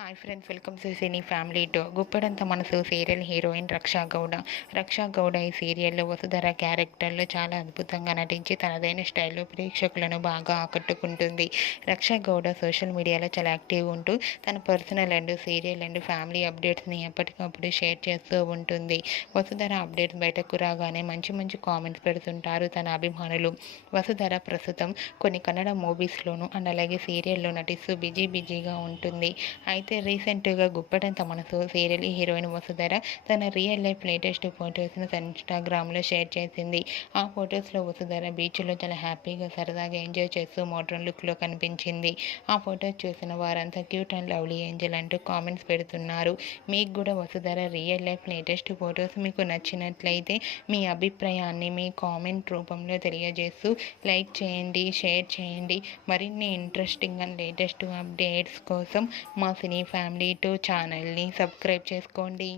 Hi friends, welcome to cine family two. గుప్పడంత మనసు serial heroine Raksha Gowda. Raksha Gowda ఈ సీరియల్లో వసుధర క్యారెక్టర్లో చాలా అద్భుతంగా నటించి తనదైన స్టైల్లో ప్రేక్షకులను బాగా ఆకట్టుకుంటుంది. రక్షా గౌడ సోషల్ మీడియాలో చాలా యాక్టివ్ ఉంటూ తన personal and serial and family అప్డేట్స్ని ఎప్పటికప్పుడు షేర్ చేస్తూ ఉంటుంది. వసుధర అప్డేట్స్ బయటకు రాగానే మంచి మంచి కామెంట్స్ పెడుతుంటారు తన అభిమానులు. వసుధర ప్రస్తుతం కొన్ని కన్నడ మూవీస్లోనూ అండ్ అలాగే సీరియల్లో నటిస్తూ బిజీగా ఉంటుంది. అయితే రీసెంట్గా గుప్పడంత మనసు సీరియల్ హీరోయిన్ వసుధర తన రియల్ లైఫ్ లేటెస్ట్ ఫొటోస్ను తన ఇన్స్టాగ్రామ్లో షేర్ చేసింది. ఆ ఫొటోస్లో వసుధర బీచ్లో చాలా హ్యాపీగా సరదాగా ఎంజాయ్ చేస్తూ మోడ్రన్ లుక్లో కనిపించింది. ఆ ఫొటోస్ చూసిన వారంతా క్యూట్ అండ్ లవ్లీ ఏంజల్ అంటూ కామెంట్స్ పెడుతున్నారు. మీకు కూడా Vasudhara real life latest photos మీకు నచ్చినట్లయితే మీ అభిప్రాయాన్ని మీ కామెంట్ రూపంలో తెలియజేస్తూ లైక్ చేయండి, షేర్ చేయండి. మరిన్ని ఇంట్రెస్టింగ్ అండ్ లేటెస్ట్ అప్డేట్స్ కోసం మా సినీ ఫ్యామిలీ టూ ఛానల్ని సబ్స్క్రైబ్ చేసుకోండి.